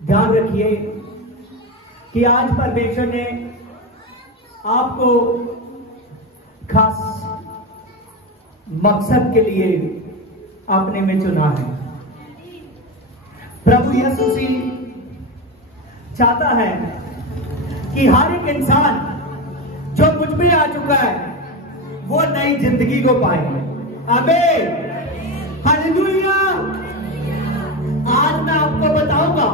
ध्यान रखिए कि आज परमेश्वर ने आपको खास मकसद के लिए अपने में चुना है। प्रभु यीशु मसीह चाहता है कि हर एक इंसान जो मुझ में आ चुका है वो नई जिंदगी को पाए। आमीन, हालेलुया। आज मैं आपको बताऊंगा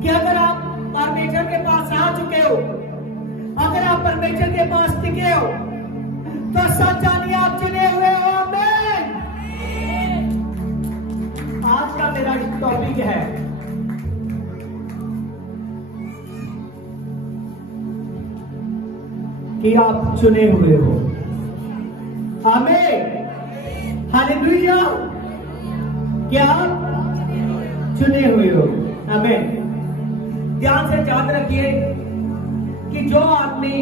कि अगर आप परमेश्वर के पास आ चुके हो, अगर आप परमेश्वर के पास टिके हो, तो सच जानिए आप चुने हुए हो। आमीन। आज का मेरा टॉपिक है कि आप चुने हुए हो। आमीन, हालेलुया। क्या आप चुने हुए हो? आमीन। ध्यान से याद रखिए कि जो आदमी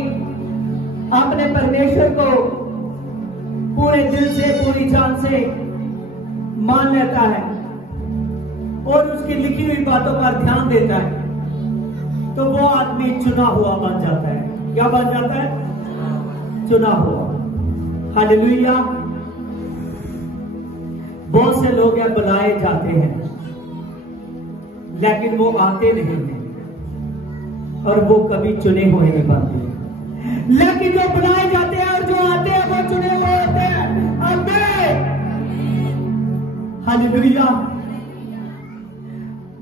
अपने परमेश्वर को पूरे दिल से, पूरी जान से मान लेता है और उसकी लिखी हुई बातों पर ध्यान देता है, तो वो आदमी चुना हुआ बन जाता है। क्या बन जाता है? चुना हुआ। हालेलुया। बहुत से लोग हैं बुलाए जाते हैं लेकिन वो आते नहीं हैं और वो कभी चुने हुए नहीं बनते। लेकिन जो बुलाए जाते हैं और जो आते हैं वो चुने हुए होते हैं। आमीन, हालेलुया।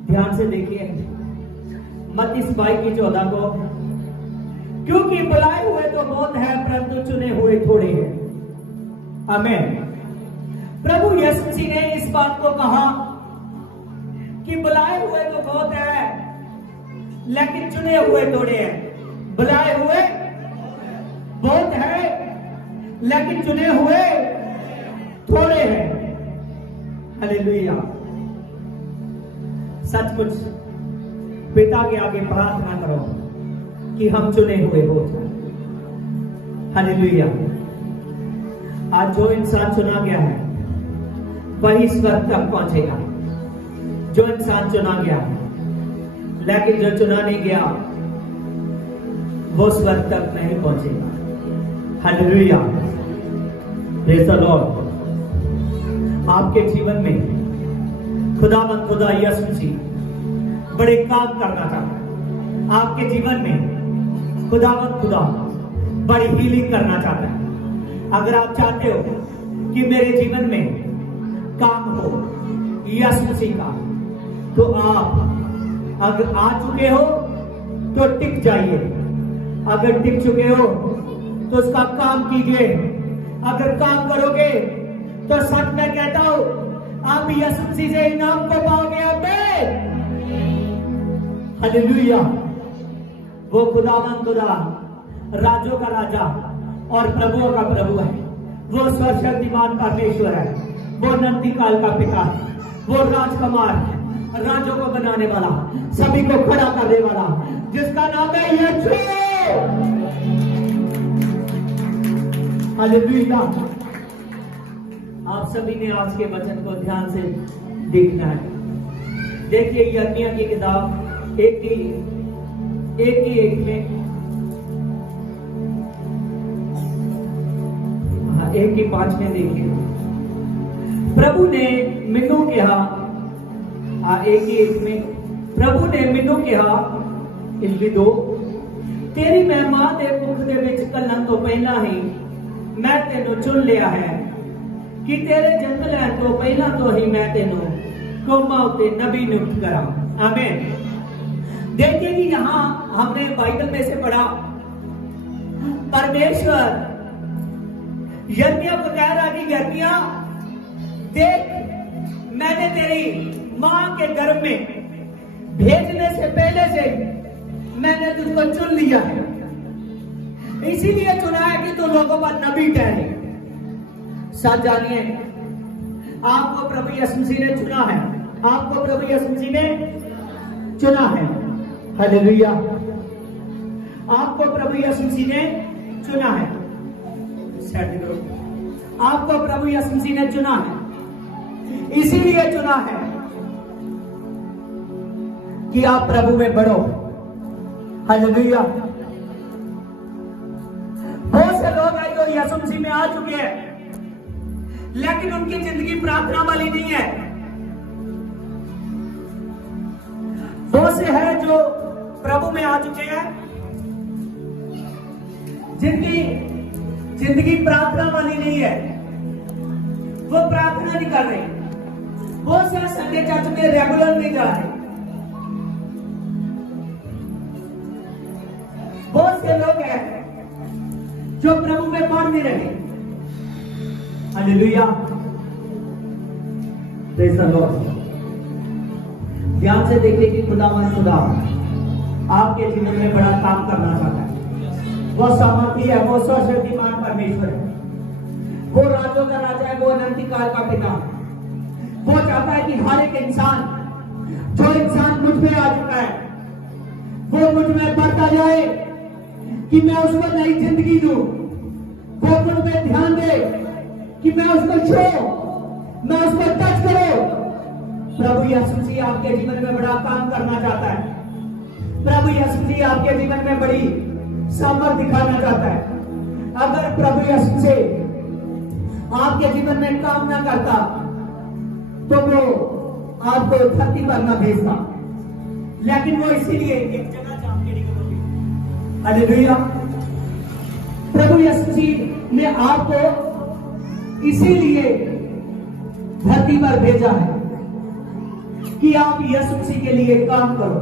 ध्यान से देखिए मत्ती 22:14 को, क्योंकि बुलाए हुए तो बहुत है परंतु चुने हुए थोड़े हैं। आमीन। प्रभु यीशु मसीह ने इस बात को कहा कि बुलाए हुए तो बहुत है लेकिन चुने हुए थोड़े हैं। बुलाए हुए बहुत है लेकिन चुने हुए थोड़े हैं। हालेलुया। सचमुच पिता के आगे प्रार्थना करो कि हम चुने हुए हो जाए। हालेलुया। आज जो इंसान चुना गया है वही स्वर्ग तक पहुंचेगा। जो इंसान चुना गया है, लेकिन जो चुना नहीं गया वो स्वर्ग तक नहीं पहुंचेगा। Hallelujah, praise the Lord. आपके जीवन में खुदा यीशु मसीह बड़े काम करना चाहता है। आपके जीवन में खुदा बड़ी हीलिंग करना चाहता है। अगर आप चाहते हो कि मेरे जीवन में काम हो यीशु मसीह का, तो आप अगर आ चुके हो तो टिक जाइए। अगर टिक चुके हो तो उसका काम कीजिए। अगर काम करोगे तो सच मैं कहता हूं आप यीशु मसीह से इनाम को पाओगे। आमीन, हालेलुया। वो खुदा राजों का राजा और प्रभुओं का प्रभु है। वो सर्वशक्तिमान परमेश्वर है। वो अनंत काल का पिता है। वो राजकुमार है, राजों को बनाने वाला, सभी को खड़ा करने वाला, जिसका नाम है यीशु। हालेलुया। आप सभी ने आज के वचन को ध्यान से देखना है। देखिए यिर्मयाह की किताब एक में 1:5 में देखिए, प्रभु ने मैनू कहा। 1:1 में प्रभु ने मैनू कहा, इल्ली 2, तेरी महिमा दे मुख दे विच घल्लण तो पहला ही मैं तेनू चुन लिया है कि तेरे जन्म लैण तो पहला तो ही मैं तेनू कौमां उत्ते नबी नियुक्त करा। आमीन। देखिए कि यहां हमने बाइबल में से पढ़ा, परमेश्वर यिर्मयाह को कह रहा कि यिर्मयाह देख, मैंने तेरी मां के गर्भ में भेजने से पहले से मैंने तुझको चुन लिया है, इसीलिए चुना है कि तू लोगों पर नबी ठहरे। साथ जानिए, आपको प्रभु यीशु मसीह ने चुना है, आपको प्रभु यीशु मसीह ने चुना है। हालेलुया। आपको प्रभु यीशु मसीह ने चुना है, आपको प्रभु यीशु मसीह ने चुना है, इसीलिए चुना है कि आप प्रभु में बढ़ो। हालेलुया। बहुत से लोग हैं जो यीशु मसीह में आ चुके हैं, लेकिन उनकी जिंदगी प्रार्थना वाली नहीं है। बहुत से हैं जो प्रभु में आ चुके हैं, जिनकी जिंदगी प्रार्थना वाली नहीं है, वो प्रार्थना नहीं कर रहे। बहुत से संडे चर्च में रेगुलर नहीं जा रहे। बहुत से लोग हैं जो प्रभु में पढ़ नहीं रहे। हालेलुया। Praise the Lord. ध्यान से देखिए कि खुदा आपके जीवन में बड़ा काम करना चाहता है। वो सामर्थी है, वो सर्वशक्तिमान परमेश्वर है, वो राजों का राजा है, वो अनंत काल का पिता है। वो चाहता है कि हर एक इंसान, जो इंसान मुझ में आ चुका है, वो मुझ में बढ़ता जाए, कि मैं उसको नई जिंदगी दूं। वो मुझ में ध्यान दे कि मैं उसको छू, मैं उसको टच करूं। प्रभु यीशु मसीह आपके जीवन में बड़ा काम करना चाहता है। प्रभु यीशु मसीह आपके जीवन में बड़ी सामर्थ्य दिखाना चाहता है। अगर प्रभु यीशु मसीह आपके जीवन में काम ना करता तो वो आपको धरती पर न भेजता, लेकिन वो इसीलिए एक जगह आपके लिए करोगे। हालेलुया। प्रभु यीशु मसीह ने आपको इसीलिए धरती पर भेजा है कि आप यीशु मसीह के लिए काम करो।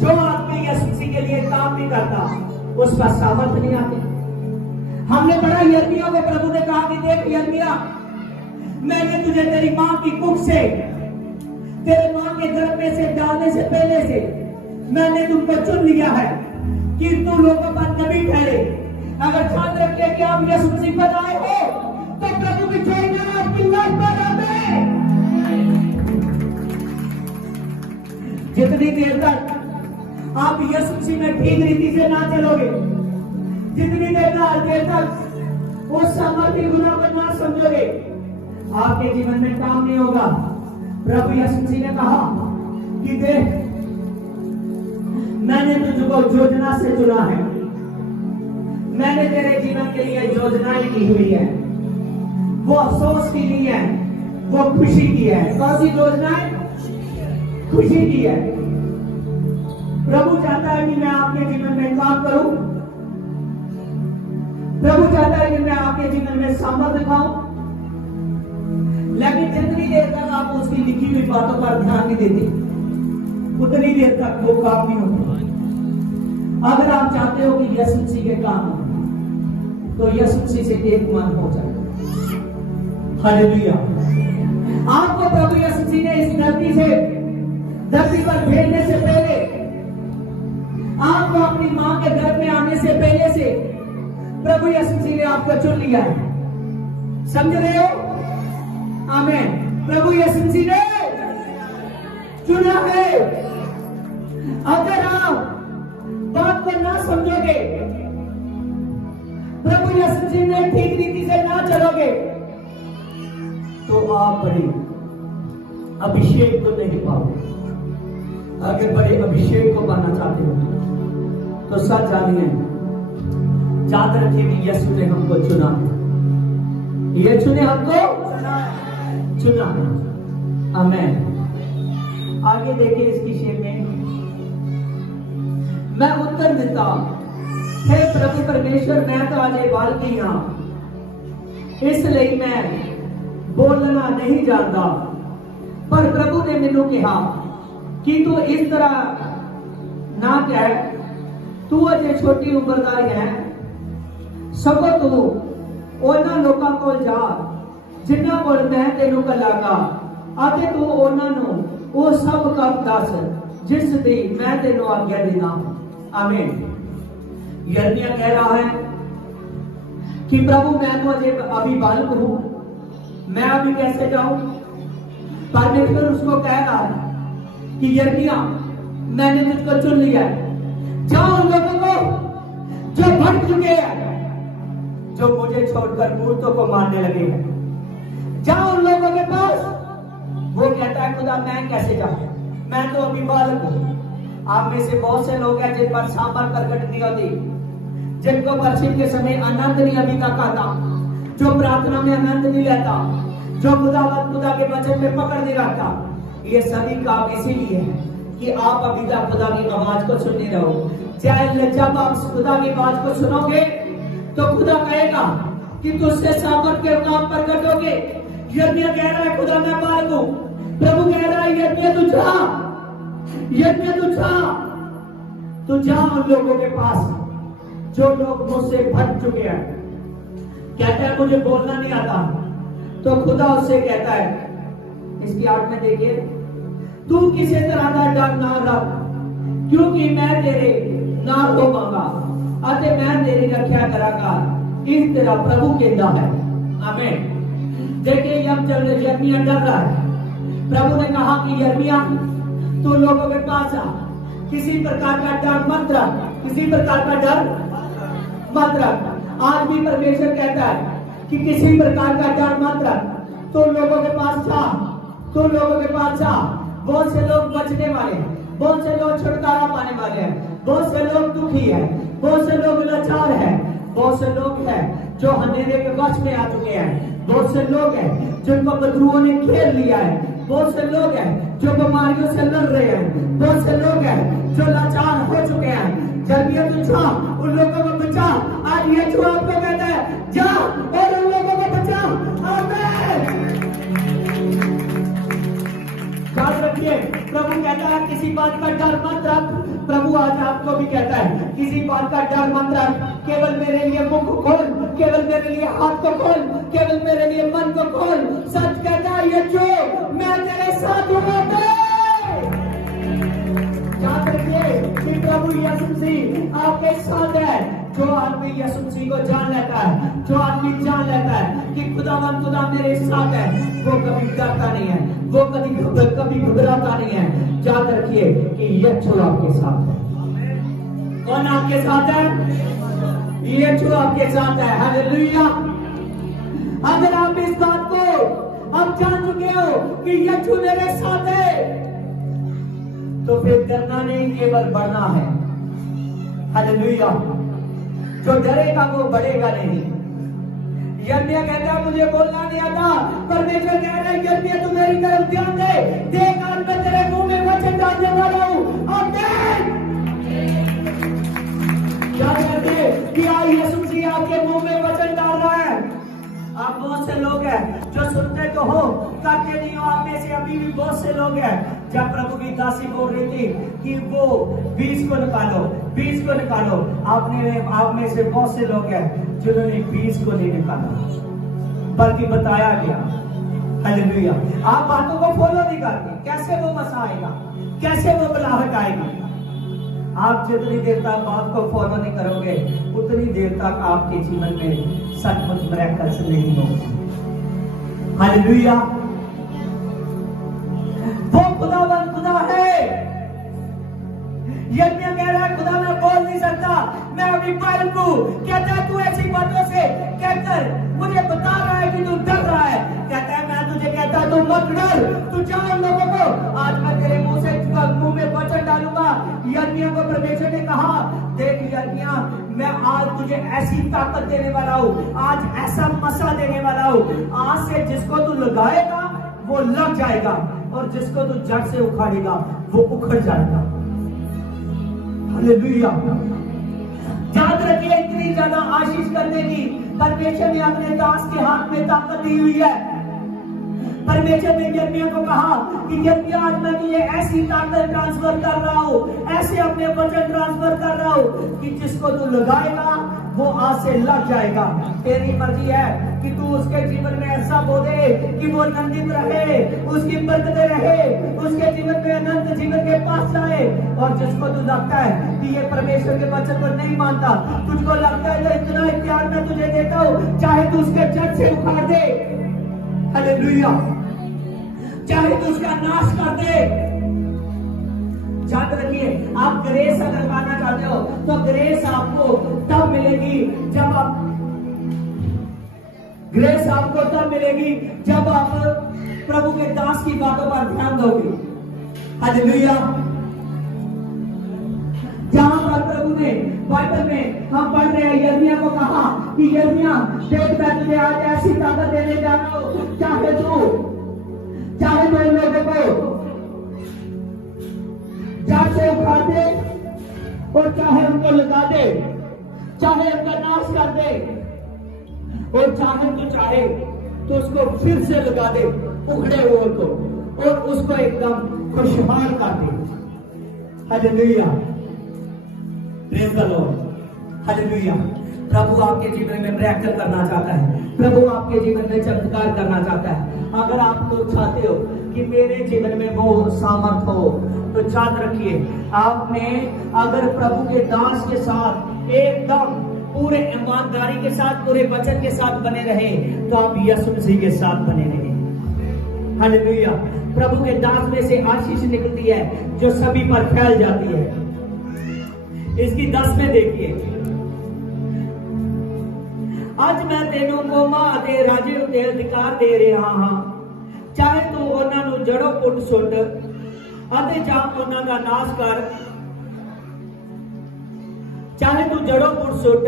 जो आदमी यीशु मसीह के लिए काम नहीं करता, उस पर सामर्थ्य नहीं आती। हमने पढ़ा यिर्मयाह को प्रभु ने कहा कि देख यिर्मयाह, मैंने तुझे तेरी मां की कुख से, तेरे मां के गर्भ में से डालने से पहले से मैंने तुमको चुन लिया है कि तू लोगों पर नबी ठहरे। अगर ध्यान रखिए कि आप यीशु मसीह पर आए हो तो प्रभु की जोड़ना आपकी लाइफ पर आते। जितनी देर तक आप यीशु मसीह में ठीक रीति से ना चलोगे, जितनी देर तक उस सामर्थ्य गुना को ना समझोगे, आपके जीवन में काम नहीं होगा। प्रभु यीशु मसीह ने कहा कि देख, मैंने तुझको योजना से चुना है, मैंने तेरे जीवन के लिए योजनाएं की हुई है। वो अफसोस की नहीं है, वो खुशी की है। कौन सी योजनाएं? खुशी की है। प्रभु चाहता है कि मैं आपके जीवन में काम करूं। प्रभु चाहता है कि मैं आपके जीवन में सामर्थ्य दिखाऊं, लेकिन जितनी देर तक आप उसकी लिखी हुई बातों पर ध्यान नहीं देते, उतनी देर तक वो काम नहीं होता। अगर आप चाहते हो कि यीशु मसीह के काम हो, तो यीशु मसीह से एक मन हो जाए। हालेलुया। आपको प्रभु यीशु मसीह ने इस धरती पर भेजने से पहले, आपको अपनी मां के गर्भ में आने से पहले से प्रभु यीशु मसीह ने आपको चुन लिया है। समझ रहे हो? आमीन। प्रभु यीशु मसीह ने चुना है। अगर आप बात को ना समझोगे, प्रभु यीशु मसीह ने ठीक रीति से ना चलोगे, तो आप बड़े अभिषेक को नहीं पाओगे। अगर बड़े अभिषेक को पाना चाहते हो तो सच जानिए, याद रखिए कि यीशु ने हमको चुना है। यीशु ने हमको चुना है। आमीन। आगे देखिए इस विषय में मैं उत्तर देता, हे प्रभु परमेश्वर, मैं तो आज बाल की हां, इसलिए मैं बोलना नहीं जानता। पर प्रभु ने मैनू कहा कि तू इस तरह ना कह तू अजे छोटी उम्र का है, सगों तू उन्हां लोकां कोल जा जिन्हां कोल मैं तेनू कलागा, अते तू उन्हां नू वो सब काम दस जिस दी मैं तेनू आज्ञा देना। आमीन। यिर्मयाह कह रहा है कि प्रभु मैं तो अभी बालक हूं, मैं अभी कैसे जाऊं। परमेश्वर उसको कह रहा है कि यिर्मयाह मैंने तुझको चुन लिया है, जाओ उन लोगों को जो भटक चुके हैं, जो मुझे छोड़कर मूर्तों को मारने लगे हैं, जाओ उन लोगों के पास। वो कहता है खुदा मैं कैसे जाऊं, मैं तो अभी बालक हूं। आप में से बहुत से लोग हैं जिन पर सामर प्रकट नहीं होती, जिनको वर्षिप के समय आनंद नहीं अभी तक आता, जो प्रार्थना में आनंद नहीं लेता, जो खुदा के वचन में पकड़ नहीं रखता। ये सभी काम इसीलिए है कि आप अभी तक खुदा की आवाज को सुनने रहो। जब आप खुदा की आवाज को सुनोगे तो खुदा कहेगा कि तुझसे सामर्थ के काम प्रकट होगे। यिर्मयाह कह रहा है खुदा मैं बालक हूं, प्रभु कह रहा है यिर्मयाह तू जा, यिर्मयाह तू जा, तू जा उन लोगों के पास जो लोग मुझसे भटक चुके हैं। कहता है मुझे बोलना नहीं आता, तो खुदा उससे कहता है, इसकी 8 में देखिए, तू किसी तरह का डर ना रख, क्योंकि मैं तेरे नाल होवांगा अते मैं तेरी रक्षा करांगा। इस तरह प्रभु कहता है। आमीन। देखिए यिर्मयाह डर रहा है। प्रभु ने कहा कि यिर्मयाह तू लोगों के पास आ, किसी प्रकार का डर मत रख, किसी प्रकार का डर मत रख। आज भी परमेश्वर कहता है कि किसी प्रकार का डर मत रख, तो लोगों के पास जा, तो लोगों के पास जा। बहुत से लोग बचने वाले हैं, बहुत से लोग छुटकारा पाने वाले हैं, बहुत से लोग दुखी है, बहुत से लोग लाचार है, बहुत से लोग हैं जो अंधेरे के वश में आ चुके हैं, बहुत से लोग हैं जिनको बदरुओं ने घेर लिया है, बहुत से लोग हैं जो बीमारियों से लड़ रहे हैं, बहुत से लोग हैं जो लाचार हो चुके हैं। यिर्मयाह तू जा उन लोगों को बचा। आज यीशु आपको कहता है जा और उन लोगों को बचा। आमीन। याद रखिए प्रभु कहता है किसी बात का डर मत रख। प्रभु आज आपको भी कहता है किसी बात का डर मत रख, केवल मेरे लिए मुख खोल, केवल मेरे लिए हाथ को खोल, केवल मेरे लिए मन को खोल। सच कहता है यीशु मैं तेरे साथ हूं। याद रखिए कि प्रभु यीशु मसीह आपके साथ है। जो आदमी यीशु मसीह को जान लेता है, जो आदमी जान लेता है कि खुदा मेरे साथ है, वो कभी डरता नहीं है, वो कभी घबराता नहीं है। याद रखिए कि यीशु आपके साथ है। कौन आपके साथ है? यीशु आपके साथ है। हालेलुया। अगर आप इस बात को आप जान चुके हो कि यीशु मेरे साथ है, तो फिर डरना नहीं, केवल बढ़ना है। हालेलुया। जो डरेगा वो बढ़ेगा नहीं। यिर्मयाह कहता है मुझे बोलना नहीं आता, परमेश्वर कह रहा है यिर्मयाह तू मेरी तरफ ध्यान दे, देख आज मैं तेरे मुंह में वचन डालने वाला हूं। आमीन। क्या कहते हैं कि आज यीशु मसीह आपके मुंह में वचन डाल रहा है। आप बहुत से लोग हैं जो सुनते तो हो, करते नहीं हो। आप में से अभी भी बहुत से लोग हैं। जब प्रभु की दासी बोल रही थी कि वो 20 को निकालो, 20 को निकालो, आप में से बहुत से लोग हैं जिन्होंने 20 को नहीं निकाला, बल्कि बताया गया। हालेलुया। आप बातों को फॉलो नहीं करते, कैसे वो मसा आएगा, कैसे वो बुलाहट आएगी। आप जितनी देर तक बात को फॉलो नहीं करोगे, उतनी देर तक आपके जीवन में सचमुच मिरेकल्स नहीं होगा। हालेलुया। वो खुदा है। यिर्मयाह कह रहा है खुदा मैं बोल नहीं सकता, मैं अभी बालक हूं। कहता है तू ऐसी बातों से कहकर मुझे बता रहा है कि तू डर रहा है। कहता है मैं तुझे कहता तू मत डर, तू जा उन लोगों को, आज मैं तेरे मुंह में वचन डालूंगा। यिर्मयाह को परमेश्वर ने कहा देख यिर्मयाह मैं आज तुझे ऐसी ताकत देने वाला हूं, आज ऐसा मसा देने वाला हूं, आज से जिसको तू लगाएगा वो लग जाएगा और जिसको तू जड़ से उखाड़ेगा वो उखड़ जाएगा। हालेलुया। याद रखिए इतनी ज्यादा आशीष करने की परमेश्वर ने अपने दास के हाथ में ताकत दी हुई है। परमेश्वर ने यिर्मयाह को कहा कि यिर्मयाह आज मैं तुझे ऐसी ताकत ट्रांसफर कर रहा हूँ, ऐसे अपने वचन ट्रांसफर कर रहा हूँ कि जिसको तू लगाएगा वो आज से लग जाएगा। तेरी मर्जी है कि तू उसके जीवन में ऐसा बोले कि वो आनंदित रहे, उसकी बरकतें रहे, उसके जीवन में अनंत जीवन के पास जाए। और जिसको तू लगता है कि ये परमेश्वर के वचन को नहीं मानता, तुझको लगता है कि इतना प्यार मैं तुझे देता हूँ, चाहे तू उसके जड़ से उखाड़ दे, हालेलुया, चाहे तू उसका नाश कर दे। याद रखिए, आप ग्रेस अगर पाना चाहते हो तो ग्रेस आपको तब मिलेगी जब आप ग्रेस आपको तब मिलेगी जब आप प्रभु के दास की बातों पर ध्यान दोगे। हालेलुया। जहां पर प्रभु ने बाइबल में हम पढ़ रहे हैं, यिर्मयाह को कहा कि यिर्मयाह देख मैं तुझे आज ऐसी ताकत देने जा रहा हूं, चाहे तो इन लोगों को जड़ से उखाड़ दे और चाहे उनको लगा दे, चाहे उनका नाश कर दे, और चाहे तो उसको फिर से लगा दे उखड़े हुए को, और उसको एकदम खुशहाल कर दे। Hallelujah, praise the Lord, hallelujah. प्रभु आपके जीवन में मिरेकल करना चाहता है, प्रभु आपके जीवन में चमत्कार करना चाहता है। अगर आप लोग चाहते हो कि मेरे जीवन में वो सामर्थ हो, तो याद रखिए, आपने अगर प्रभु के दास के साथ एकदम पूरे ईमानदारी के साथ, पूरे वचन के साथ बने रहे, तो आप यीशु मसीह के साथ बने रहे। हालेलुया। प्रभु के दास में से आशीष निकलती है जो सभी पर फैल जाती है। इसकी 10 में देखिए, ਅੱਜ ਮੈਂ ਤੈਨੂੰ ਕੌਮਾਂ ਅਤੇ ਰਾਜੇ ਉੱਤੇ ਅਧਿਕਾਰ ਦੇ ਰਿਹਾ ਹਾਂ, ਚਾਹੇ ਤੂੰ ਉਹਨਾਂ ਨੂੰ ਜੜੋਂ ਪੁੱਟ ਸੁੱਟ ਅਤੇ ਜਾਂ ਉਹਨਾਂ ਦਾ ਨਾਸ਼ ਕਰ, ਚਾਹੇ ਤੂੰ ਜੜੋਂ ਪੁੱਟ ਸੁੱਟ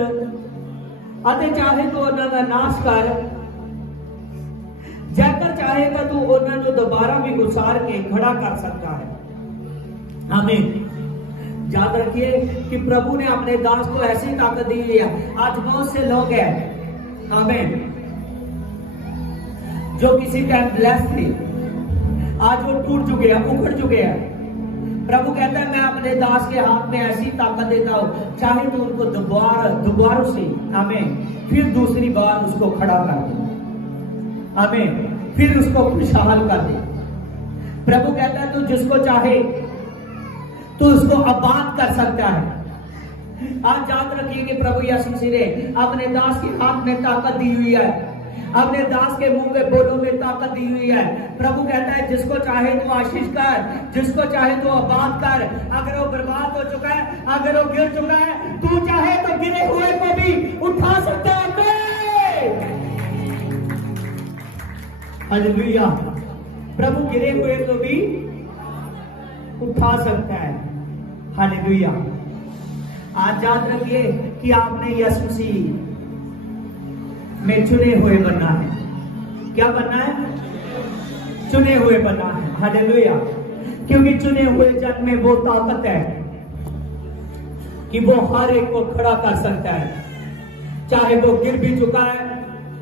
ਅਤੇ ਚਾਹੇ ਤੂੰ ਉਹਨਾਂ ਦਾ ਨਾਸ਼ ਕਰ, ਜੇਕਰ ਚਾहे तो तू ਉਹਨਾਂ ਨੂੰ दोबारा भी गुसार के खड़ा कर सकता है। आमीन। याद रखिए कि प्रभु ने अपने दास को ऐसी ताकत दी है। आज बहुत से लोग हैं, आमीन, जो किसी टाइम ब्लेस थे, आज वो टूट चुके हैं, उखड़ चुके हैं। प्रभु कहता है मैं अपने दास के हाथ में ऐसी ताकत देता हूं, चाहे तो उनको दोबारा से, आमीन, फिर दूसरी बार उसको खड़ा कर दे, आमीन, फिर उसको खुशहाल कर दे। प्रभु कहता है तू जिसको चाहे तो उसको आबाद कर सकता है। आज याद रखिए कि प्रभु यीशु मसीह ने अपने दास के हाथ में ताकत दी हुई है, अपने दास के मुंह में बोलों में ताकत दी हुई है। प्रभु कहता है जिसको चाहे तो आशीष कर, जिसको चाहे तो आबाद कर। अगर वो बर्बाद हो चुका है, अगर वो गिर चुका है, तू चाहे तो गिरे हुए को भी उठा सकता है। हालेलुया। प्रभु गिरे हुए को भी उठा सकता है। हालेलुया। आज याद रखिए कि आपने यीशु मसीह में चुने हुए बनना है। क्या बनना है? चुने हुए बनना है। हालेलुया। क्योंकि चुने हुए जन में वो ताकत है कि वो हर एक को खड़ा कर सकता है, चाहे वो गिर भी चुका है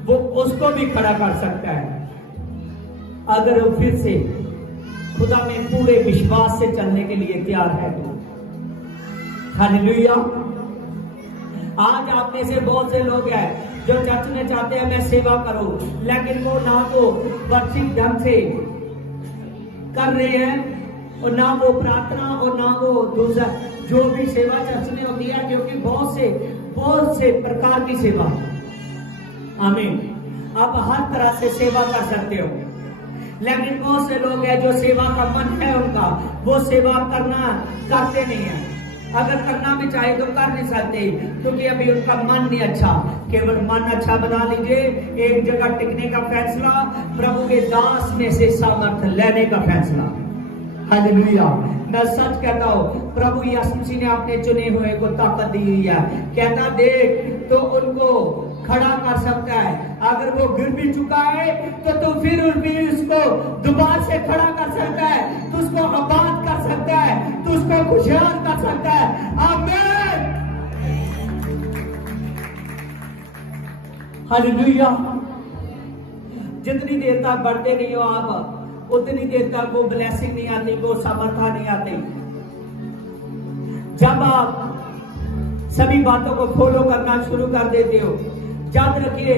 वो उसको भी खड़ा कर सकता है, अगर वो फिर से खुदा में पूरे विश्वास से चलने के लिए तैयार है। हालेलुया। आज आप में से बहुत से लोग हैं जो चर्च में चाहते हैं मैं सेवा करूं, लेकिन वो ना तो वर्षिक ढंग से कर रहे हैं और ना वो प्रार्थना और ना वो दूसरा जो भी सेवा चर्च में होती है, क्योंकि बहुत से प्रकार की सेवा, आमीन, आप हर तरह से सेवा कर सकते हो, लेकिन बहुत से लोग हैं जो सेवा का मन है उनका, वो सेवा करते नहीं है। अगर करना भी चाहे तो कर नहीं सकते, क्योंकि अभी उनका मन नहीं अच्छा। केवल मन अच्छा बना लीजिए, एक जगह टिकने का फैसला, प्रभु के दास में से सामर्थ्य लेने का फैसला। हालेलुया। मैं सच कहता हूँ, प्रभु यीशु मसीह ने अपने चुने हुए को ताकत दी हुई है। कहता देख तो उनको खड़ा कर सकता है, अगर वो गिर भी चुका है तो फिर भी उसको दोबारा से खड़ा कर सकता है, तो उसको आबाद कर सकता है, तो उसको खुशहाल कर सकता है। आमीन। हालेलुया। जितनी देर तक बढ़ते नहीं हो आप, उतनी देर तक वो ब्लेसिंग नहीं आती, वो समर्था नहीं आती। जब आप सभी बातों को फॉलो करना शुरू कर देते हो, याद रखिए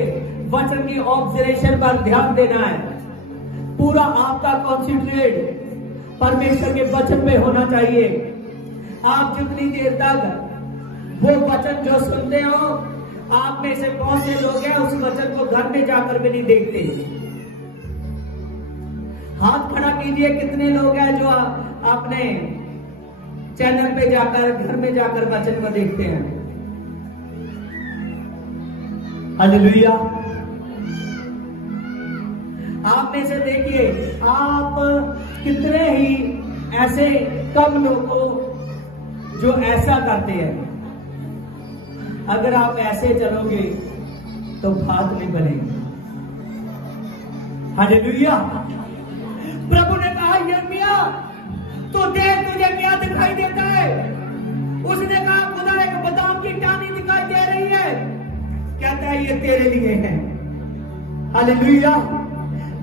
वचन की ऑब्जर्वेशन पर ध्यान देना है। पूरा आपका कॉन्सेंट्रेट परमेश्वर के वचन में होना चाहिए। आप जितनी देर तक वो वचन जो सुनते हो, आप में से बहुत से लोग हैं उस वचन को घर में जाकर भी नहीं देखते। हाथ खड़ा कीजिए, कितने लोग हैं जो अपने चैनल पे जाकर, घर में जाकर वचन को देखते हैं। हालेलुया। आप में से देखिए, आप कितने ही ऐसे कम लोग हो जो ऐसा करते हैं। अगर आप ऐसे चलोगे तो भात नहीं बनेगी। हालेलुया। प्रभु ने कहा, यिर्मयाह तो देख तुझे क्या दिखाई देता है? उसने कहा, खुदा एक बादाम की टानी दिखाई दे रही है। कहता है ये तेरे लिए है। हालेलुया।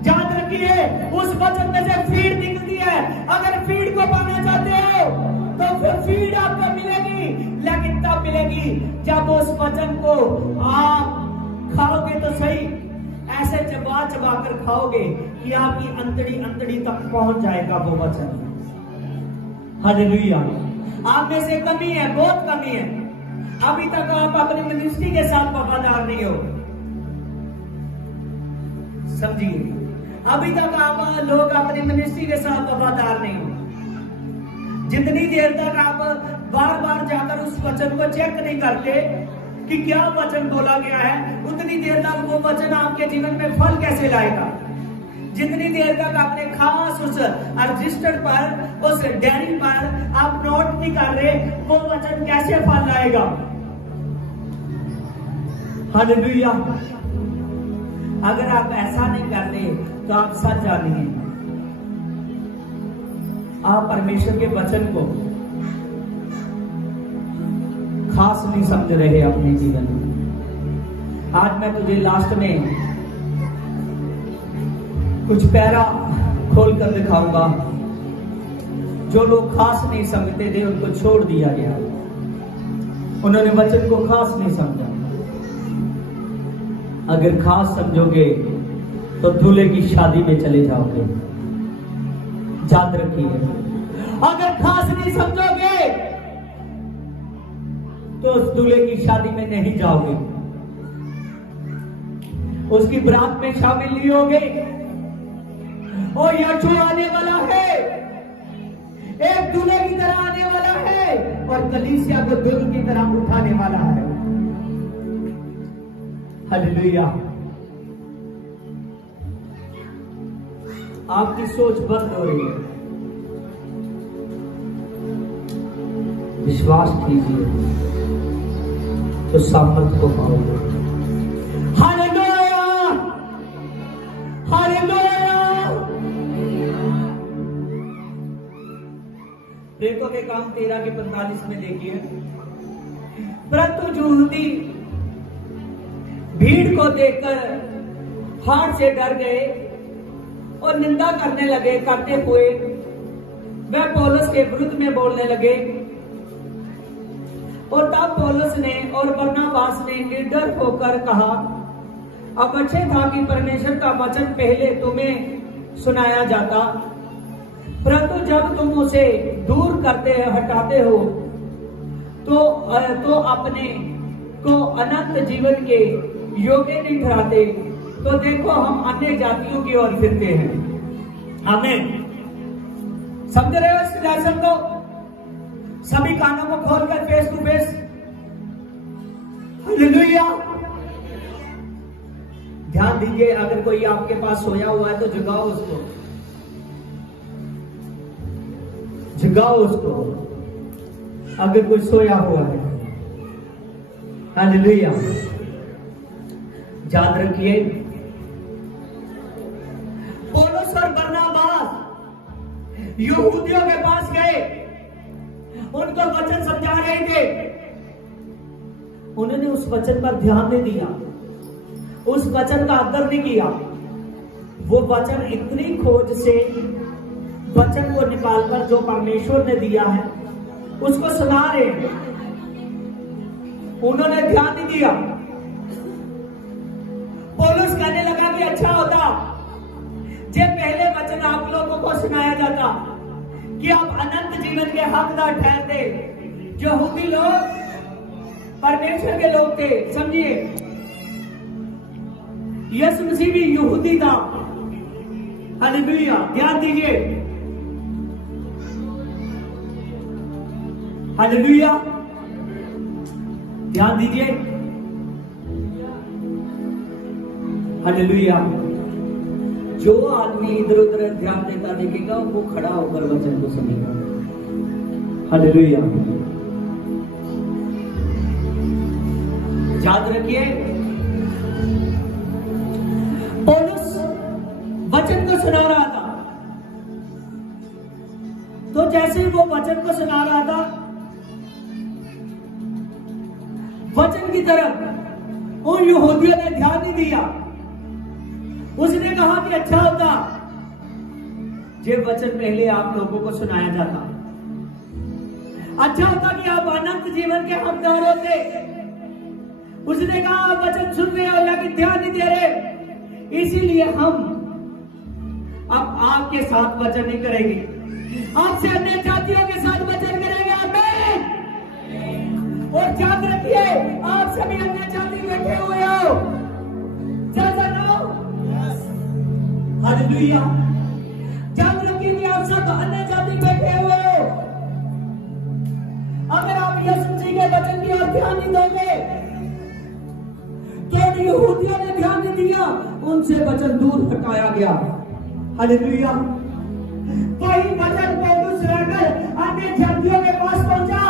याद रखिए उस वचन में से फीड निकलती है। अगर फीड को पाना चाहते हो तो फिर फीड आपको मिलेगी, लेकिन तब मिलेगी जब उस वचन को आप खाओगे तो सही, ऐसे चबा चबा कर खाओगे कि आपकी अंतड़ी तक पहुंच जाएगा वो वचन। हालेलुया। आप में से कमी है, बहुत कमी है। अभी तक आप अपनी मिनिस्ट्री के साथ वफादार नहीं हो। समझिए, अभी तक आप लोग अपनी मिनिस्ट्री के साथ वफादार नहीं हो। जितनी देर तक आप बार बार जाकर उस वचन को चेक नहीं करते कि क्या वचन बोला गया है, उतनी देर तक वो वचन आपके जीवन में फल कैसे लाएगा। जितनी देर तक आपने खास उस रजिस्टर पर, उस डायरी पर आप नोट नहीं कर रहे, वो वचन कैसे फल लाएगा। हालेलुया। अगर आप ऐसा नहीं करते तो आप सच जानिए, आप परमेश्वर के वचन को खास नहीं समझ रहे अपने जीवन में। आज मैं तुझे लास्ट में कुछ पैरा खोल कर दिखाऊंगा। जो लोग खास नहीं समझते थे उनको छोड़ दिया गया, उन्होंने वचन को खास नहीं समझा। अगर खास समझोगे तो दूल्हे की शादी में चले जाओगे। याद रखिए, अगर खास नहीं समझोगे तो उस दूल्हे की शादी में नहीं जाओगे, उसकी बारात में शामिल नहीं होगे। और यीशु आने वाला है, एक दूल्हे की तरह आने वाला है और कलीसिया को दुल्हन की तरह उठाने वाला है। हालेलुया। आपकी सोच बंद हो रही है, विश्वास कीजिए तो सामर्थ को पाओगे। Hallelujah, hallelujah. प्रेरितों के काम 13 के 45 में देखिए, परंतु यहूदी भीड़ को देखकर हाथ से डर गए और निंदा करने लगे। करते हुए वह पौलुस के विरुद्ध में बोलने लगे। और तब पौलुस ने और बरनबास ने निर्डर होकर कहा, अब अच्छे था कि परमेश्वर का वचन पहले तुम्हें सुनाया जाता, परंतु जब तुम उसे दूर करते हटाते हो तो अपने को अनंत जीवन के योग्य नहीं ठहराते। तो देखो हम अन्य जातियों की ओर फिरते हैं। आमीन। समझ रहे हो इस लेसन को? सभी कानों को खोलकर फेस टू फेस। हालेलुया। ध्यान दीजिए, अगर कोई आपके पास सोया हुआ है तो जगाओ उसको, जगाओ उसको। अगर कोई सोया हुआ है, हालेलुया। याद रखिए, पौलुस और बरनबास यहूदियों के पास गए, उनको वचन समझा रहे थे। उन्होंने उस वचन पर ध्यान नहीं दिया, उस वचन का आदर नहीं किया। वो वचन इतनी खोज से वचन को निकालकर जो परमेश्वर ने दिया है उसको सुना रहे हैं। उन्होंने ध्यान नहीं दिया। पौलुस कहने लगा कि अच्छा होता जब पहले वचन आप लोगों को सुनाया जाता कि आप अनंत जीवन के हकदार ठहरते। जो यहूदी लोग परमेश्वर के लोग थे, समझिए, यीशु मसीह भी यहूदी था। हालेलुया, ध्यान दीजिए। हालेलुया, ध्यान दीजिए। हालेलुया। जो आदमी इधर उधर ध्यान देता दिखेगा वो खड़ा होकर वचन को सुनेगा। हालेलुया। याद रखिए, पौलुस वचन को सुना रहा था, तो जैसे ही वो वचन को सुना रहा था, वचन की तरफ उन यहूदियों ने ध्यान नहीं दिया। उसने कहा कि अच्छा होता ये वचन पहले आप लोगों को सुनाया जाता। अच्छा होता कि आप अनंत जीवन के हकदार होते। उसने कहा आप वचन सुन रहे हो लेकिन ध्यान नहीं दे रहे, इसीलिए हम अब आपके साथ वचन नहीं करेंगे, आपसे अन्य जातियों के साथ वचन करेंगे। आमीन। और याद रखिए, आप सभी अन्य जाति बैठे हुए हो, जैसा ना हो। हालेलुया। याद रखिए कि आप सब अन्य जाति बैठे हुए हो। अगर आप यीशु मसीह के वचन की ओर ध्यान नहीं दोगे तो यहूदियों ने ध्यान नहीं दिया, उनसे वचन दूर हटाया गया। हालेलुया। वही वचन पौलुस रहकर अन्य जातियों के पास पहुंचा।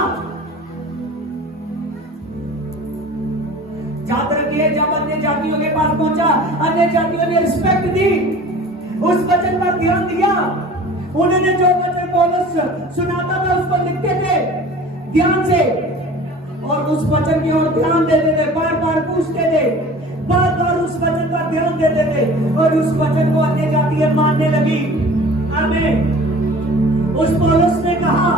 याद रखिए, जब अन्य जातियों के पास पहुंचा, अन्य जातियों ने रिस्पेक्ट दी, उस वचन पर ध्यान दिया। उन्होंने जो वचन पौलुस सुनाता था उसको लिखते थे ध्यान से, और उस वचन की ओर ध्यान देते थे, बार बार पूछते थे, बार बार उस वचन पर ध्यान देते थे, और उस वचन को अन्य जातियां मानने लगी। आमीन। उस पौलुस ने कहा,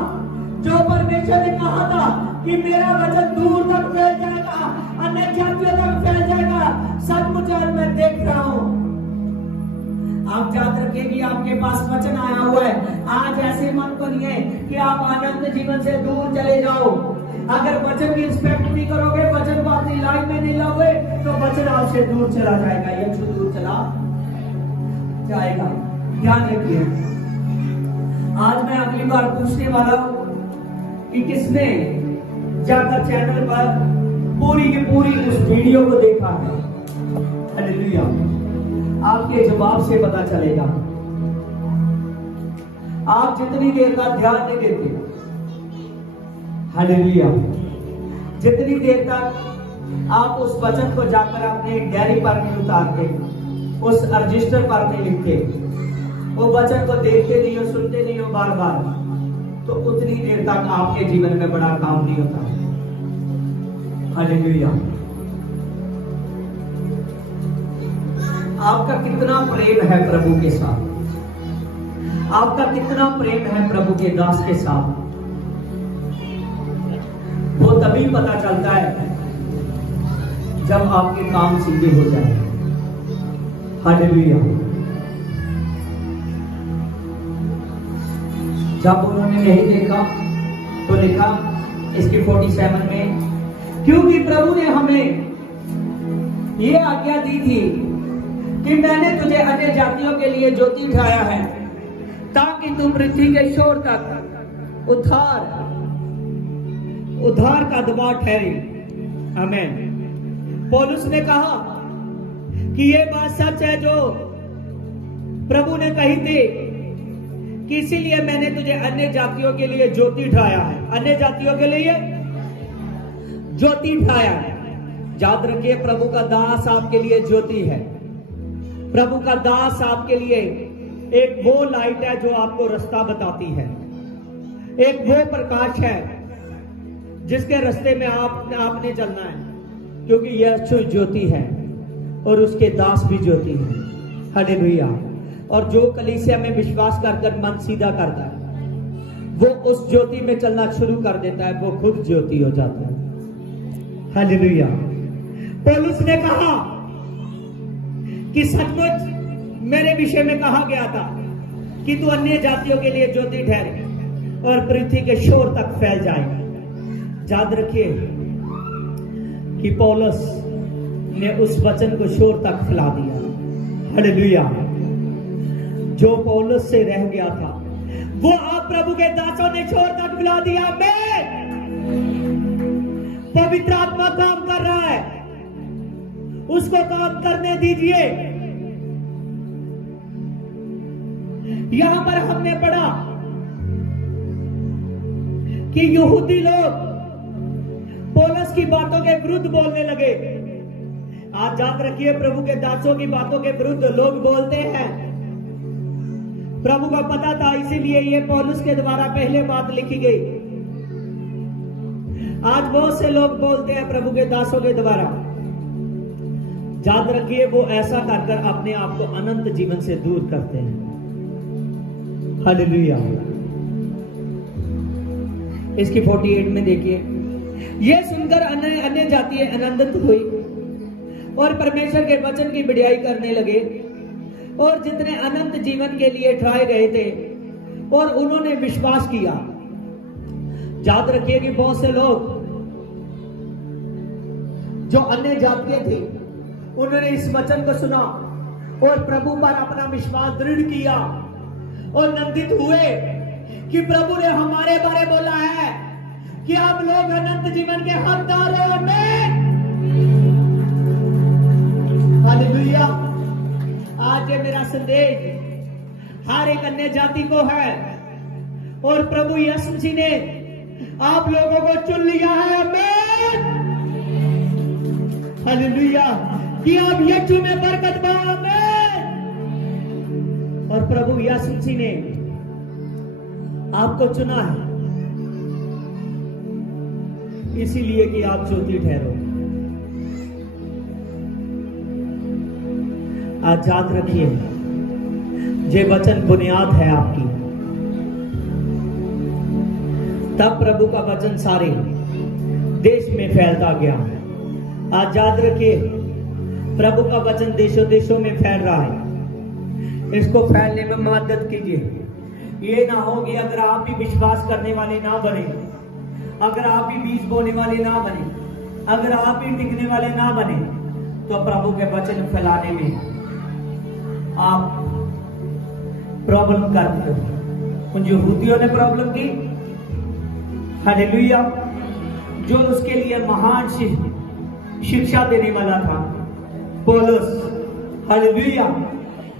जो परमेश्वर ने कहा था कि मेरा वचन दूर तक फैल जाएगा, अन्य जातियों तक फैल जाएगा, सचमुच आज मैं देख रहा हूं। आप याद रखिए कि आपके पास वचन आया हुआ है। आज ऐसे मन बनिए कि आप आनंद जीवन से दूर चले जाओ। अगर वचन की रिस्पेक्ट नहीं करोगे, वचन को अपनी लाइफ में नहीं लाओगे, तो वचन आपसे दूर चला जाएगा, यीशु दूर चला जाएगा। ध्यान रखिए। आज मैं अगली बार पूछने वाला हूं कि किसने जाकर चैनल पर पूरी की पूरी उस वीडियो को देखा है। हालेलुया। आपके जवाब से पता चलेगा। आप जितनी देर का ध्यान नहीं देते, हालेलुया, जितनी देर तक आप उस वचन को जाकर अपने डायरी पर नहीं उतारते, उस रजिस्टर पर नहीं लिखते, वो वचन को देखते नहीं हो, सुनते नहीं हो बार बार, तो उतनी देर तक आपके जीवन में बड़ा काम नहीं होता। हालेलुया। आपका कितना प्रेम है प्रभु के साथ, आपका कितना प्रेम है प्रभु के दास के साथ, वो तभी पता चलता है जब आपके काम सीधे हो जाए। हालेलुया। जब उन्होंने नहीं देखा तो लिखा इसकी 47 में, क्योंकि प्रभु ने हमें ये आज्ञा दी थी कि मैंने तुझे अन्य जातियों के लिए ज्योति ठहराया है, ताकि तू पृथ्वी के छोर तक उद्धार का दबाव ठहरे। आमीन। पौलुस ने कहा कि ये बात सच है जो प्रभु ने कही थी कि इसीलिए मैंने तुझे अन्य जातियों के लिए ज्योति ठहराया है। अन्य जातियों के लिए ज्योति ठहराया है। याद रखिए, प्रभु का दास आपके लिए ज्योति है। प्रभु का दास आपके लिए एक वो लाइट है जो आपको रास्ता बताती है, एक वो प्रकाश है जिसके रास्ते में आपने चलना है, क्योंकि यीशु ज्योति है और उसके दास भी ज्योति है। हालेलुया। और जो कलीसिया में विश्वास कर मन सीधा करता है, वो उस ज्योति में चलना शुरू कर देता है, वो खुद ज्योति हो जाता है। हालेलुया। पौलुस ने कहा कि सचमुच मेरे विषय में कहा गया था कि तू अन्य जातियों के लिए ज्योति ठहरे और पृथ्वी के शोर तक फैल जाएगा। याद रखिए कि पौलुस ने उस वचन को शोर तक फैला दिया। हालेलुया। जो पौलुस से रह गया था वो आप प्रभु के दासों ने शोर तक फैला दिया। पवित्र आत्मा काम कर रहा है, उसको काम करने दीजिए। यहां पर हमने पढ़ा कि यहूदी लोग पौलुस की बातों के विरुद्ध बोलने लगे। आज याद रखिए, प्रभु के दासों की बातों के विरुद्ध लोग बोलते हैं। प्रभु को पता था, इसीलिए ये पौलुस के द्वारा पहले बात लिखी गई। आज बहुत से लोग बोलते हैं प्रभु के दासों के द्वारा। याद रखिए, वो ऐसा कर अपने आप को अनंत जीवन से दूर करते हैं। हालेलुया। इसकी 48 में देखिए, ये सुनकर अन्य जातियां आनंदित हुई और परमेश्वर के वचन की बढ़ाई करने लगे, और जितने अनंत जीवन के लिए ठहराए गए थे और उन्होंने विश्वास किया। याद रखिए कि बहुत से लोग जो अन्य जातीय थे, उन्होंने इस वचन को सुना और प्रभु पर अपना विश्वास दृढ़ किया और आनंदित हुए कि प्रभु ने हमारे बारे बोला है कि आप लोग अनंत जीवन के हकदार में। हालेलुया। आज ये मेरा संदेश हर एक अन्य जाति को है, और प्रभु यीशु मसीह ने आप लोगों को चुन लिया है। आमीन। हालेलुया। कि आप यीशु में बरकत पाओ। आमीन। और प्रभु यीशु मसीह ने आपको चुना है इसीलिए कि आप ज्योति ठहरो। आज याद रखिए, ये वचन बुनियाद है आपकी। तब प्रभु का वचन सारे देश में फैलता गया। आज याद रखिए, प्रभु का वचन देशों देशों में फैल रहा है। इसको फैलने में मदद कीजिए। ये ना हो कि अगर आप भी विश्वास करने वाले ना बने, अगर आप भी बीज बोने वाले ना बने, अगर आप भी टिकने वाले ना बने, तो प्रभु के वचन फैलाने में आप प्रॉब्लम करते हो। उन यहूदियों ने प्रॉब्लम की। हालेलुया। जो उसके लिए महान शिक्षा देने वाला था पौलुस। हालेलुया।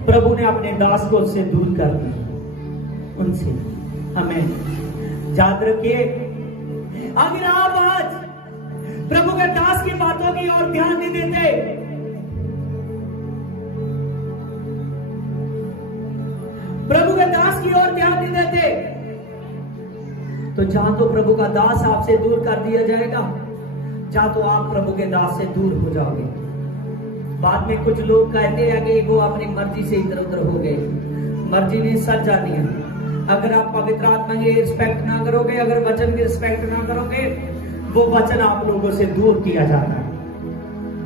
प्रभु ने अपने दास को उससे दूर कर दिया, उनसे। हमें याद रखिए, अगर आप आज प्रभु के दास की बातों की ओर ध्यान नहीं देते, प्रभु के दास की ओर ध्यान नहीं देते, तो जहां तो प्रभु का दास आपसे दूर कर दिया जाएगा, जहां तो आप प्रभु के दास से दूर हो जाओगे। बाद में कुछ लोग कहते हैं कि वो अपनी मर्जी से इधर उधर हो गए। मर्जी ने सच जानी है। अगर आप पवित्र आत्मा की रिस्पेक्ट ना करोगे, अगर वचन की रिस्पेक्ट ना करोगे, वो वचन आप लोगों से दूर किया जाता है।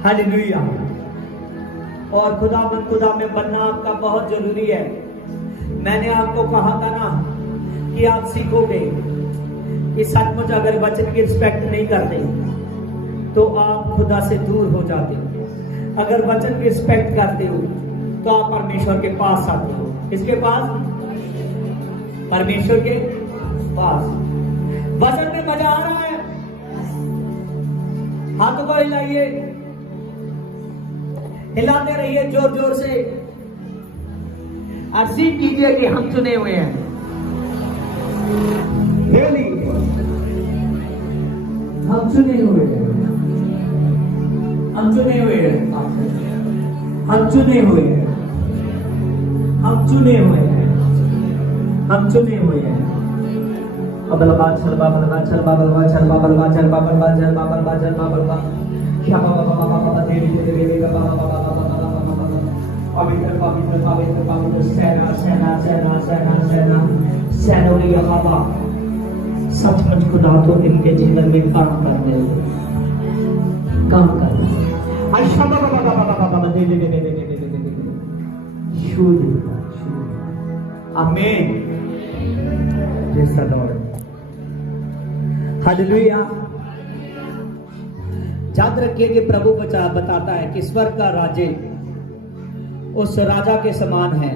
हालेलुया। और खुदा में बनना आपका बहुत जरूरी है। मैंने आपको कहा था ना कि आप सीखोगे कि सचमुच अगर वचन की रिस्पेक्ट नहीं करते तो आप खुदा से दूर हो जाते हो। अगर वचन की रिस्पेक्ट करते हो तो आप परमेश्वर के पास आते हो। किसके पास? परमेश्वर के पास। वचन में मजा आ रहा है? हाथों को हिलाइए, हिलाते रहिए जोर जोर से। अर्जी कीजिए कि हम चुने हुए हैं। हम चुने हुए हैं, हम चुने हुए हैं, हम चुने हुए हैं, हम चुने हुए हैं, हम चुने हुए हैं। अबलबा चलबा बलबा चलबा बलबा चलबा बलबा चलबा बलबा चलबा बलबा चलबा बलबा शाबा बाबा बाबा देवी देवी बाबा बाबा बाबा पवित्र पवित्र पवित्र पवित्र पवित्र सेना सेना सेना सेना सेना सैनों की यहोवा सचमुच खुदा तो इनके जीवन में काम करने काम करना आमीन। हालेलुया। याद रखिए कि प्रभु बताता है कि स्वर्ग का राज्य उस राजा के समान है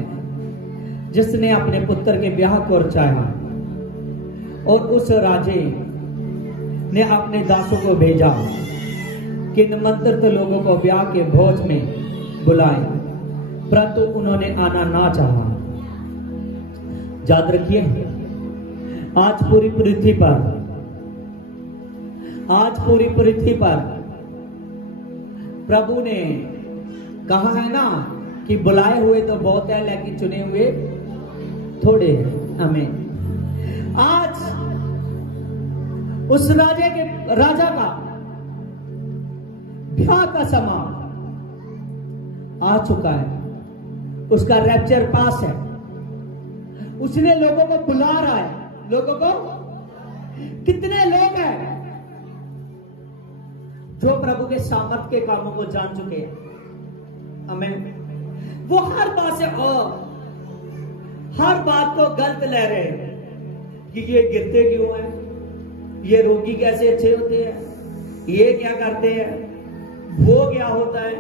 जिसने अपने पुत्र के ब्याह को चाहा, और उस राजे ने अपने दासों को भेजा कि निमंत्रित लोगों को ब्याह के भोज में बुलाए, परंतु उन्होंने आना ना चाहा। याद रखिए आज पूरी पृथ्वी पर प्रभु ने कहा है ना कि बुलाए हुए तो बहुत है लेकिन चुने हुए थोड़े हैं। आमीन। आज उस राजा का ब्याह का समय आ चुका है, उसका रैप्चर पास है, उसने लोगों को बुला रहा है। लोगों को कितने लोग हैं जो प्रभु के सामर्थ के कामों को जान चुके हैं। आमीन। वो हर बात से हर बात को गलत ले रहे हैं कि ये गिरते क्यों हैं, ये रोगी कैसे अच्छे होते हैं, ये क्या करते हैं, वो क्या होता है,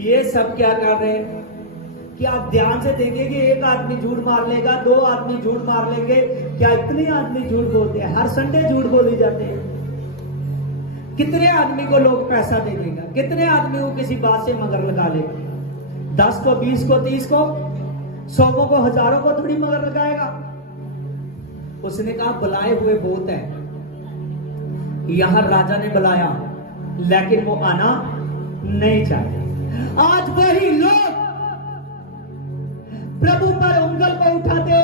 ये सब क्या कर रहे हैं। कि आप ध्यान से देखिए कि एक आदमी झूठ मार लेगा, दो आदमी झूठ मार लेंगे, क्या इतने आदमी झूठ बोलते हैं। हर संडे झूठ बोली जाते हैं। कितने आदमी को लोग पैसा दे देगा, कितने आदमी को किसी बात से मगर लगा लेगा। 10 को, 20 को, 30 को, 100 को, हजारों को थोड़ी मगर लगाएगा। उसने कहा बुलाए हुए बहुत है। यहां राजा ने बुलाया लेकिन वो आना नहीं चाहते। आज वही लोग प्रभु पर उंगल को उठाते,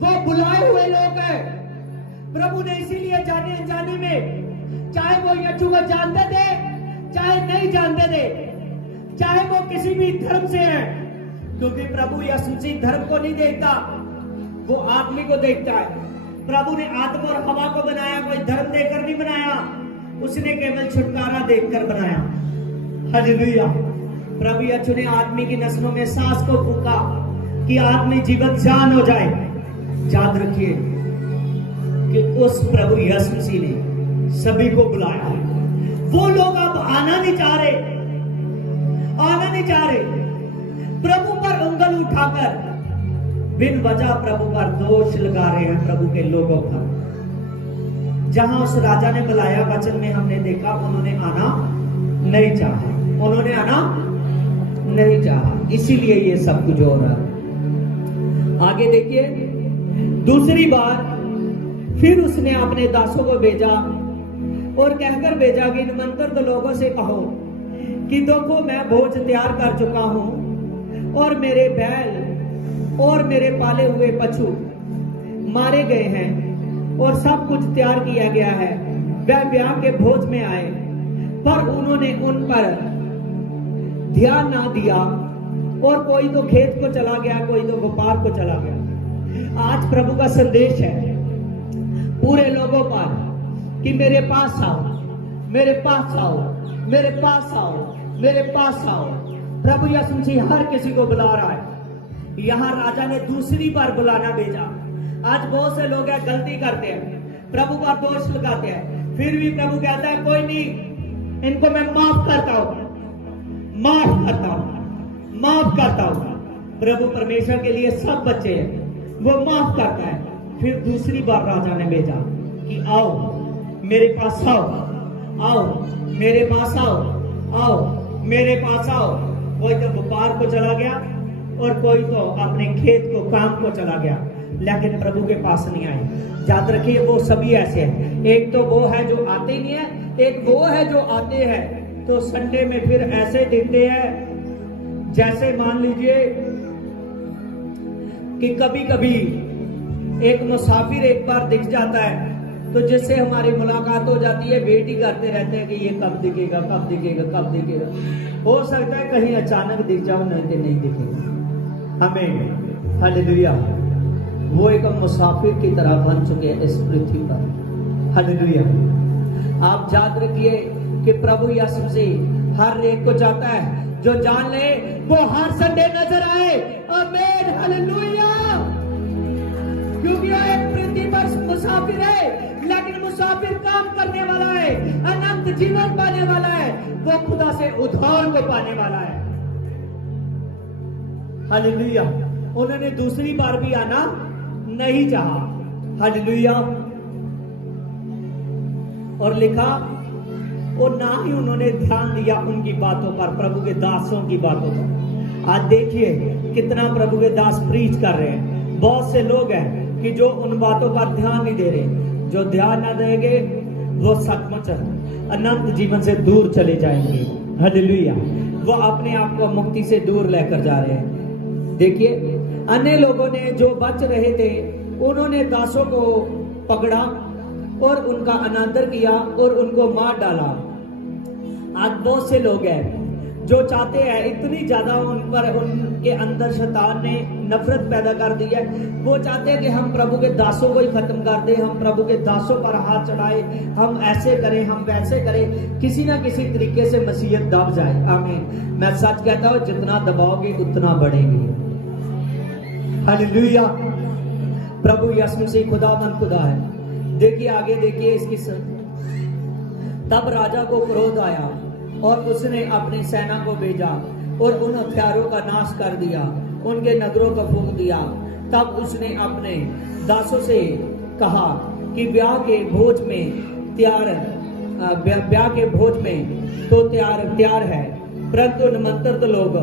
वो बुलाए हुए लोग हैं। प्रभु ने इसीलिए जाने अनजाने में, चाहे वो यीशु को जानते थे चाहे नहीं जानते थे, चाहे वो किसी भी धर्म से है, क्योंकि प्रभु यीशु मसीह धर्म को नहीं देखता, वो आदमी को देखता है। प्रभु ने आदम और हवा को बनाया, कोई धर्म देकर नहीं बनाया, उसने केवल छुटकारा देखकर बनाया। हालेलुया। प्रभु यीशु ने आदमी की नस्लों में सांस को फूंका कि आदमी जीवन जान हो जाए। याद रखिए कि उस प्रभु यीशु मसीह ने सभी को बुलाया है। वो लोग अब आना नहीं चाह रहे, आना नहीं चाह रहे। प्रभु पर उंगल उठाकर बिन वजह प्रभु पर दोष लगा रहे हैं प्रभु के लोगों पर। जहां उस राजा ने बुलाया, वचन में हमने देखा उन्होंने आना नहीं चाहा, उन्होंने आना नहीं चाहा, इसीलिए ये सब कुछ हो रहा है। आगे देखिए, दूसरी बार फिर उसने अपने दासों को भेजा और कहकर भेजा कि निमंत्रित लोगों से कहो कि देखो मैं भोज तैयार कर चुका हूं और मेरे बैल और मेरे पाले हुए पशु मारे गए हैं और सब कुछ तैयार किया गया है। वह ब्याह के भोज में आए, पर उन्होंने उन पर ध्यान ना दिया और कोई तो खेत को चला गया, कोई तो व्यापार को चला गया। आज प्रभु का संदेश है पूरे लोगों पर कि मेरे पास आओ, मेरे पास आओ, मेरे पास आओ, मेरे पास आओ। प्रभु यीशु मसीह हर किसी को बुला रहा है। यहां राजा ने दूसरी बार बुलाना भेजा। आज बहुत से लोग गलती करते हैं, प्रभु पर दोष लगाते हैं, फिर भी प्रभु कहता है कोई नहीं, इनको मैं माफ करता हूं, माफ करता हूं, माफ करता हूं। प्रभु परमेश्वर के लिए सब बच्चे हैं, वो माफ करता है। फिर दूसरी बार राजा ने भेजा कि आओ मेरे पास आओ, आओ मेरे पास आओ, आओ मेरे पास आओ। कोई तो व्यापार को चला गया और कोई तो अपने खेत को काम को चला गया, लेकिन प्रभु के पास नहीं आए। याद रखिए वो सभी ऐसे हैं। एक तो वो है जो आते ही नहीं है, एक वो है जो आते हैं तो संडे में फिर ऐसे दिखते हैं जैसे मान लीजिए कि कभी कभी एक मुसाफिर एक बार दिख जाता है तो जिससे हमारी मुलाकात हो जाती है, वेट ही करते रहते हैं कि ये कब दिखेगा, कब दिखेगा, कब दिखेगा। हो सकता है कहीं अचानक दिख जाओ, नहीं तो नहीं दिखेगा। हमें हालेलुया, वो एक मुसाफिर की तरह बन चुके हैं इस पृथ्वी पर। हालेलुया। आप याद रखिए कि प्रभु यीशु मसीह हर एक को चाहता है जो जान ले वो हर संडे नजर आए। आमीन, हालेलुया। क्योंकि वो एक पृथ्वी पर मुसाफिर है, लेकिन मुसाफिर काम करने वाला है, अनंत जीवन पाने वाला है, वो खुदा से उद्धार को पाने वाला है। हालेलुया। उन्होंने दूसरी बार भी आना नहीं चाहा। हालेलुया। और लिखा, और ना ही उन्होंने ध्यान दिया उनकी बातों पर, प्रभु के दासों की बातों पर। आज देखिए कितना प्रभु के दास प्रीच कर रहे हैं। बहुत से लोग हैं कि जो उन बातों पर ध्यान नहीं दे रहे। जो ध्यान न देंगे वो सचमुच अनंत जीवन से दूर चले जाएंगे। हालेलुया। वो अपने आप को मुक्ति से दूर लेकर जा रहे हैं। देखिए, अन्य लोगों ने जो बच रहे थे, उन्होंने दासों को पकड़ा और उनका अनादर किया और उनको मार डाला। आज बहुत से लोग हैं जो चाहते हैं, इतनी ज्यादा उन पर, उनके अंदर शैतान ने नफरत पैदा कर दी है। वो चाहते हैं कि हम प्रभु के दासों को ही खत्म कर दें, हम प्रभु के दासों पर हाथ चढ़ाए, हम ऐसे करें, हम वैसे करें, किसी ना किसी तरीके से मसीहत दब जाए। आमीन। मैं सच कहता हूं, जितना दबाओगे उतना बढ़ेंगे। हालेलुया। प्रभु यीशु मसीह खुदावंद खुदा है। देखिए आगे, देखिए इसकी तब राजा को क्रोध आया और उसने अपनी सेना को भेजा और उन हथियारों का नाश कर दिया, उनके नगरों को फूंक दिया। तब उसने अपने दासों से कहा कि ब्याह के भोज में तो तैयार है, परंतु निमंत्रित लोग